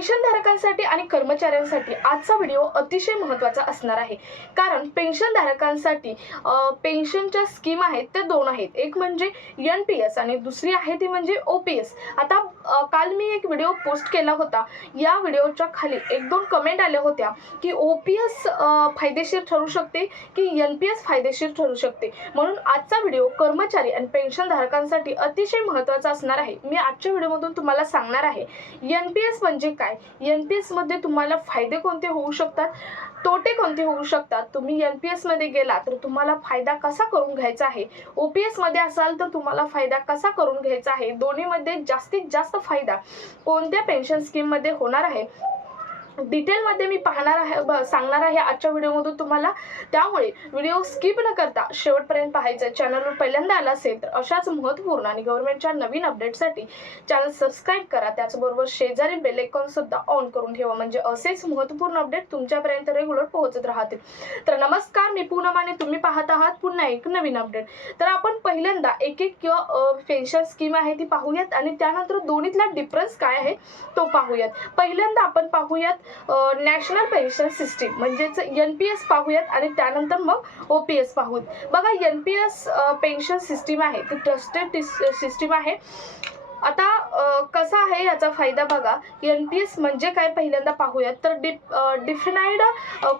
पेन्शनधारकांसाठी आणि कर्मचाऱ्यांसाठी आजचा व्हिडिओ अतिशय महत्त्वाचा असणार आहे. कारण पेन्शनधारकांसाठी पेन्शनच्या स्कीम आहेत त्या दोन आहेत. एक म्हणजे NPS आणि दुसरी आहे ती म्हणजे OPS. आता काल मी एक व्हिडिओ पोस्ट केला होता. या व्हिडिओच्या खाली एक दोन कमेंट आल्या होत्या की OPS फायदेशीर ठरू शकते की NPS फायदेशीर ठरू शकते. म्हणून आजचा व्हिडिओ कर्मचारी आणि पेन्शनधारकांसाठी अतिशय महत्त्वाचा असणार आहे. मी आजच्या व्हिडिओमधून तुम्हाला सांगणार आहे NPS म्हणजे काय, NPS मध्ये तुम्हाला फायदे कोणते होऊ शकतात, तोटे कोणते होऊ शकतात, तुम्ही NPS मध्ये गेला तर तुम्हाला फायदा कसा करून घ्यायचा आहे, OPS मध्ये असाल तर तुम्हाला फायदा कसा करून घ्यायचा आहे, दोन्हीमध्ये जास्तीत जास्त फायदा कोणत्या पेन्शन स्कीम मध्ये होणार आहे डिटेल मध्ये मी सांगणार आहे आजच्या व्हिडिओमधून तुम्हाला. त्यामुळे व्हिडिओ स्किप न करता शेवटपर्यंत पाहायचा. चॅनलवर पहिल्यांदा आला असेल तर अशाच महत्त्वपूर्ण आणि गव्हर्नमेंटच्या नवीन अपडेटसाठी चॅनल सबस्क्राईब करा. त्याचबरोबर शेजारी बेल आयकॉन सुद्धा ऑन करून ठेवा, म्हणजे असेच महत्त्वपूर्ण अपडेट तुमच्यापर्यंत रेग्युलर पोहोचत राहतील. तर नमस्कार, मी पूनम आणि तुम्ही पाहत आहात पुन्हा एक नवीन अपडेट. तर आपण पहिल्यांदा एक पेन्शन स्कीम आहे ती पाहूयात आणि त्यानंतर दोन्हीतला डिफरन्स काय आहे तो पाहूयात. पहिल्यांदा आपण पाहूयात नॅशनल पेन्शन सिस्टीम म्हणजेच NPS पाहूयात आणि त्यानंतर मग OPS पाहूयात. बघा, NPS पेन्शन सिस्टीम आहे ती ट्रस्टेड सिस्टीम आहे. आता कसा आहे याचा फायदा बघा. NPS म्हणजे काय पहिल्यांदा पाहूयात. तर डिफाईन्ड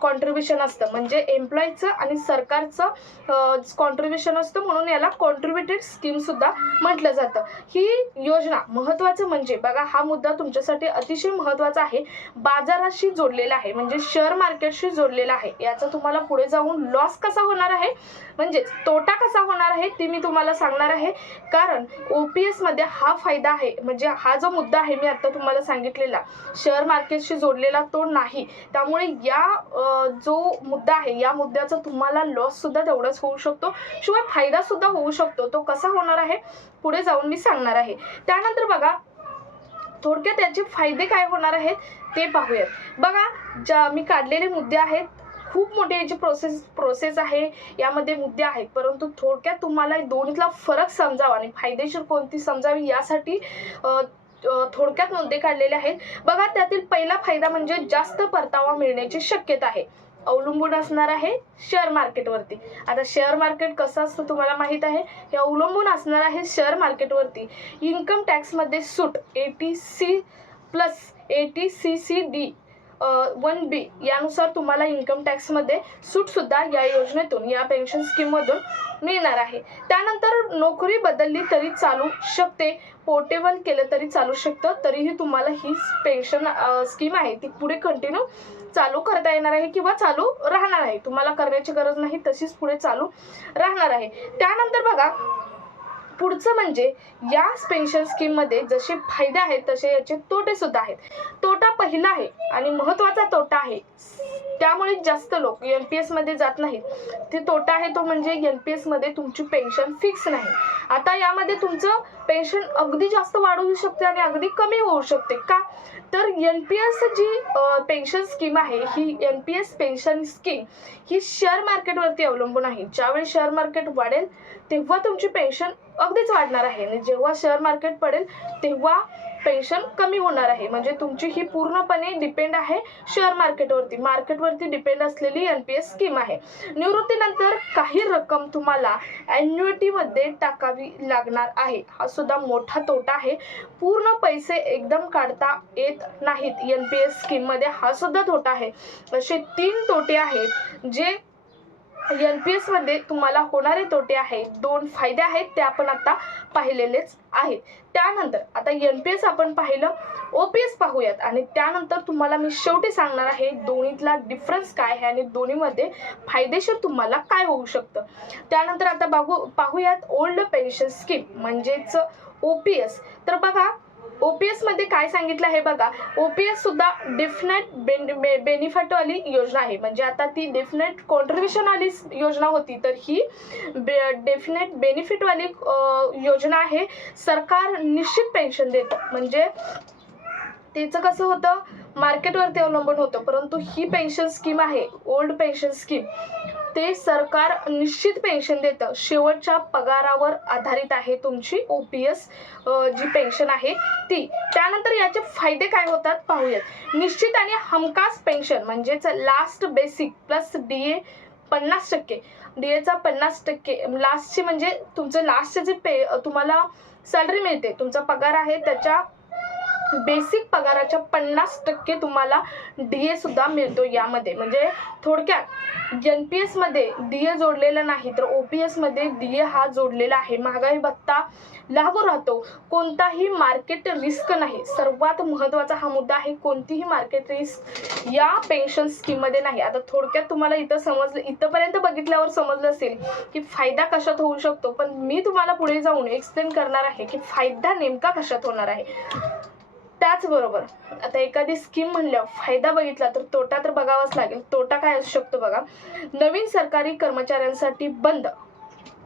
कॉन्ट्रीब्युशन असतं, म्हणजे एम्प्लॉयचं आणि सरकारचं कॉन्ट्रीब्युशन असतं, म्हणून याला कॉन्ट्रीब्युटेड स्कीम सुद्धा म्हटलं जातं. ही योजना महत्त्वाचं म्हणजे बघा, हा मुद्दा तुमच्यासाठी अतिशय महत्त्वाचा आहे. बाजाराशी जोडलेला आहे, म्हणजे शेअर मार्केटशी जोडलेला आहे. याचा तुम्हाला पुढे जाऊन लॉस कसा होणार आहे, म्हणजे तोटा कसा होणार आहे ते मी तुम्हाला सांगणार आहे. कारण OPS मध्ये हा फायदा आहे, म्हणजे हा जो मुद्दा आहे मी आता तुम्हाला सांगितलेला शेअर मार्केटशी जोडलेला तो नाही. त्यामुळे या जो मुद्दा आहे या मुद्द्याचा तुम्हाला लॉस सुद्धा तेवढाच होऊ शकतो, शिवाय फायदा सुद्धा होऊ शकतो. तो कसा होणार आहे पुढे जाऊन मी सांगणार आहे. त्यानंतर बघा, थोडक्यात याचे फायदे काय होणार आहेत ते पाहूयात. बघा, मी काढलेले मुद्दे आहेत, खूप मोठी याची प्रोसेस आहे, यामध्ये मुद्दे आहेत, परंतु थोडक्यात तुम्हाला दोन्हीतला फरक समजावा आणि फायदेशीर कोणती समजावी यासाठी थोडक्यात मुद्दे काढलेले आहेत. बघा, त्यातील पहिला फायदा म्हणजे जास्त परतावा मिळण्याची शक्यता आहे. अवलंबून असणार आहे शेअर मार्केटवरती. आता शेअर मार्केट कसं असतं तुम्हाला माहित आहे. हे अवलंबून असणार आहे शेअर मार्केटवरती. इन्कम टॅक्समध्ये सूट 80C प्लस 80CCD 1B यानुसार तुम्हाला इन्कम टॅक्समध्ये सूटसुद्धा या योजनेतून, या पेन्शन स्कीममधून मिळणार आहे. त्यानंतर नोकरी बदलली तरी चालू शकते, पोर्टेबल केलं तरी चालू शकतं, तरीही तुम्हाला ही पेन्शन स्कीम आहे ती पुढे कंटिन्यू चालू करता येणार आहे किंवा चालू राहणार आहे. तुम्हाला करण्याची गरज नाही, तशीच पुढे चालू राहणार आहे. त्यानंतर बघा, पुढचं म्हणजे या पेन्शन स्कीममध्ये जसे फायदे आहेत तसे याचे तोटे सुद्धा आहेत. तोटा पहिला आहे आणि महत्त्वाचा तोटा आहे, त्यामुळे जास्त लोक NPS मध्ये जात नाहीत. ते तोटा आहे तो म्हणजे NPS मध्ये तुमची पेन्शन फिक्स नाही. आता यामध्ये तुमचं पेन्शन अगदी जास्त वाढू शकते आणि अगदी कमी होऊ शकते. का तर NPS जी पेन्शन स्कीम आहे, ही NPS पेन्शन स्कीम ही शेअर मार्केटवरती अवलंबून आहे. ज्यावेळी शेअर मार्केट वाढेल तेव्हा तुमची पेन्शन अगदीच वाढणार आहे आणि जेव्हा शेअर मार्केट पडेल तेव्हा पेन्शन कमी होणार आहे. म्हणजे तुमची ही पूर्णपणे डिपेंड आहे शेअर मार्केटवरती डिपेंड असलेली NPS स्कीम आहे. निवृत्तीनंतर काही रक्कम तुम्हाला ॲन्युइटीमध्ये टाकावी लागणार आहे. हा सुद्धा मोठा तोटा आहे. पूर्ण पैसे एकदम काढता येत नाहीत NPS स्कीममध्ये, हा सुद्धा तोटा आहे. असे 3 तोटे आहेत जे NPS मध्ये तुम्हाला होणारे तोटे आहेत. 2 फायदे आहेत ते आपण आता पाहिलेलेच आहेत. त्यानंतर आता NPS आपण पाहिलं, OPS पाहूयात आणि त्यानंतर तुम्हाला मी शेवटी सांगणार आहे दोन्हीतला डिफरन्स काय आहे आणि दोन्हीमध्ये फायदेशीर तुम्हाला काय होऊ शकतं. त्यानंतर आता पाहूयात ओल्ड पेन्शन स्कीम म्हणजेच OPS. तर बघा, OPS मध्ये काय सांगितलं आहे बघा. OPS सुद्धा डेफिनेट बेनिफिट वाली योजना आहे, म्हणजे आता ती डेफिनेट कॉन्ट्रीब्युशन वाली योजना होती, तर ही डेफिनेट बेनिफिट वाली योजना आहे. सरकार निश्चित पेन्शन देतं, म्हणजे तिचं कसं होतं मार्केटवरती अवलंबून होतं, परंतु ही पेन्शन स्कीम आहे ओल्ड पेन्शन स्कीम ते सरकार निश्चित पेन्शन देतं. शेवटच्या पगारावर आधारित आहे तुमची OPS जी पेन्शन आहे ती. त्यानंतर याचे फायदे काय होतात पाहूयात. निश्चित आणि हमखास पेन्शन म्हणजेच लास्ट बेसिक प्लस DA 50%, DAचा 50%, लास्टचे म्हणजे तुमचं लास्टचे जे तुम्हाला सॅलरी मिळते, तुमचा पगार आहे त्याच्या बेसिक पगाराच्या 50% तुम्हाला DA सुद्धा मिळतो यामध्ये. म्हणजे थोडक्यात NPS मध्ये DA जोडलेला नाही तर OPS मध्ये DA हा जोडलेला आहे. महागाई भत्ता लागू राहतो. कोणताही मार्केट रिस्क नाही. सर्वात महत्त्वाचा हा मुद्दा आहे, कोणतीही मार्केट रिस्क या पेन्शन स्कीममध्ये नाही. आता थोडक्यात तुम्हाला इथं समजलं, इथंपर्यंत बघितल्यावर समजलं असेल की फायदा कशात होऊ शकतो, पण मी तुम्हाला पुढे जाऊन एक्सप्लेन करणार आहे की फायदा नेमका कशात होणार आहे. त्याचबरोबर आता एखादी स्कीम म्हणल्यावर फायदा बघितला तर तोटा तर बघावाच लागेल. तोटा काय असू शकतो बघा. नवीन सरकारी कर्मचाऱ्यांसाठी बंद.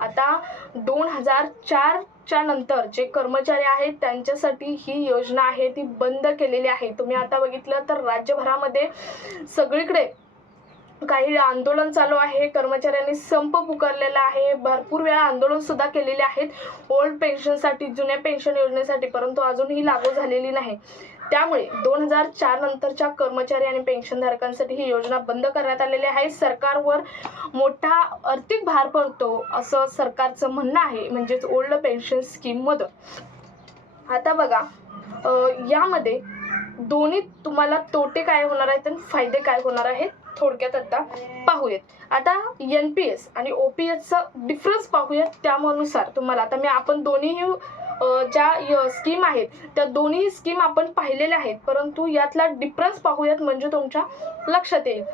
आता 2004च्या नंतर जे कर्मचारी आहेत त्यांच्यासाठी ही योजना आहे ती बंद केलेली आहे. तुम्ही आता बघितलं तर राज्यभरामध्ये सगळीकडे काही आंदोलन चालू आहे. कर्मचाऱ्यांनी संप पुकारलेला आहे. भरपूर वेळा आंदोलन सुद्धा केलेले आहेत ओल्ड पेन्शनसाठी, जुन्या पेन्शन योजनेसाठी, परंतु अजूनही लागू झालेली नाही. त्यामुळे 2004 नंतरच्या कर्मचारी आणि पेन्शनधारकांसाठी ही योजना बंद करण्यात आलेली आहे. सरकारवर मोठा आर्थिक भार पडतो असं सरकारचं म्हणणं आहे, म्हणजेच ओल्ड पेन्शन स्कीममधून. आता बघा यामध्ये दोन्ही तुम्हाला तोटे काय होणार आहेत आणि फायदे काय होणार आहेत थोडक्यात आता पाहूयात. आता NPS आणि OPSचा डिफरन्स पाहूयात. त्यानुसार तुम्हाला आता आपण दोन्ही ज्या स्कीम आहेत त्या दोन्ही स्कीम आपण पाहिलेल्या आहेत, परंतु यातला डिफरन्स पाहूयात म्हणजे तुमच्या लक्षात येईल.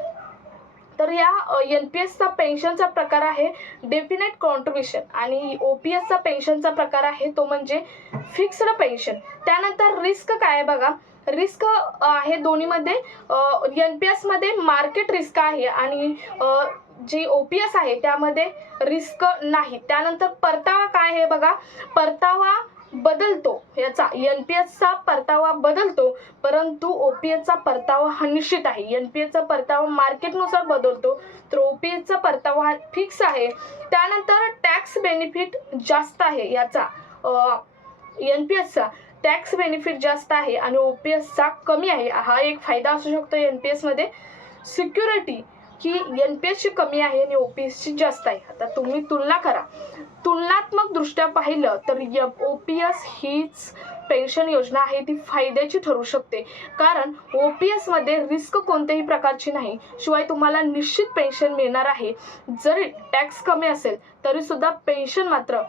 तर या NPSचा पेन्शनचा प्रकार आहे डेफिनेट कॉन्ट्रीब्युशन आणि OPSचा पेन्शनचा प्रकार आहे तो म्हणजे फिक्स्ड पेन्शन. त्यानंतर रिस्क काय आहे बघा. रिस्क आहे दोन्हीमध्ये. NPS मध्ये मार्केट रिस्क आहे आणि जे OPS आहे त्यामध्ये रिस्क नाही. त्यानंतर परतावा काय आहे बघा. परतावा बदलतो. याचा NPSचा परतावा बदलतो, परंतु OPSचा परतावा हा निश्चित आहे. NPSचा परतावा मार्केटनुसार बदलतो तर OPSचा परतावा फिक्स आहे. त्यानंतर टॅक्स बेनिफिट जास्त आहे. याचा NPSचा टॅक्स बेनिफिट जास्त आहे आणि OPSचा कमी आहे. हा एक फायदा असू शकतो NPS मध्ये. सिक्युरिटी ही NPSची कमी आहे आणि OPSची जास्त आहे. आता तुम्ही तुलना करा. तुलनात्मक दृष्ट्या पाहिलं तर OPS हीच पेन्शन योजना आहे ती फायद्याची ठरू शकते, कारण OPS मध्ये रिस्क कोणत्याही प्रकारची नाही. शिवाय तुम्हाला निश्चित पेन्शन मिळणार आहे. जरी टॅक्स कमी असेल तरी सुद्धा पेन्शन मात्र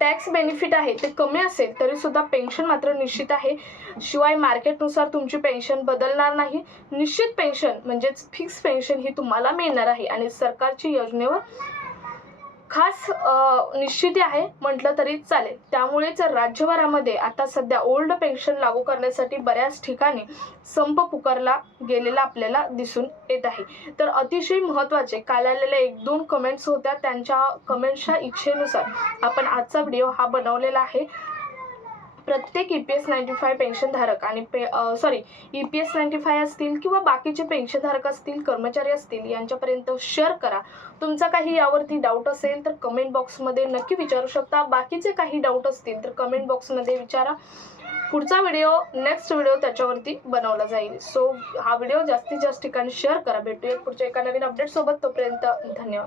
टॅक्स बेनिफिट आहे ते कमी असेल तरी सुद्धा पेन्शन मात्र निश्चित आहे. शिवाय मार्केटनुसार तुमची पेन्शन बदलणार नाही. निश्चित पेन्शन म्हणजेच फिक्स पेन्शन ही तुम्हाला मिळणार आहे आणि सरकारची योजनेवर खास निश्चिती आहे म्हटलं तरी चालेल. त्यामुळेच राज्यभरामध्ये आता सध्या ओल्ड पेन्शन लागू करण्यासाठी बऱ्याच ठिकाणी संप पुकारला गेलेला आपल्याला दिसून येत आहे. तर अतिशय महत्त्वाचे काल आलेल्या 1-2 कमेंट्स होत्या, त्यांच्या कमेंट्सच्या इच्छेनुसार आपण आजचा व्हिडिओ हा बनवलेला आहे. प्रत्येक EPS 95 पेन्शनधारक आणि EPS 95 असतील किंवा बाकीचे पेन्शनधारक असतील, कर्मचारी असतील यांच्यापर्यंत शेअर करा. तुमचा काही यावरती डाऊट असेल तर कमेंट बॉक्समध्ये नक्की विचारू शकता. बाकीचे काही डाऊट असतील तर कमेंट बॉक्समध्ये विचारा. पुढचा व्हिडिओ नेक्स्ट व्हिडिओ त्याच्यावरती बनवला जाईल. सो हा व्हिडिओ जास्तीत जास्त ठिकाणी शेअर करा. भेटूया पुढच्या एका नवीन अपडेट सोबत. तोपर्यंत धन्यवाद.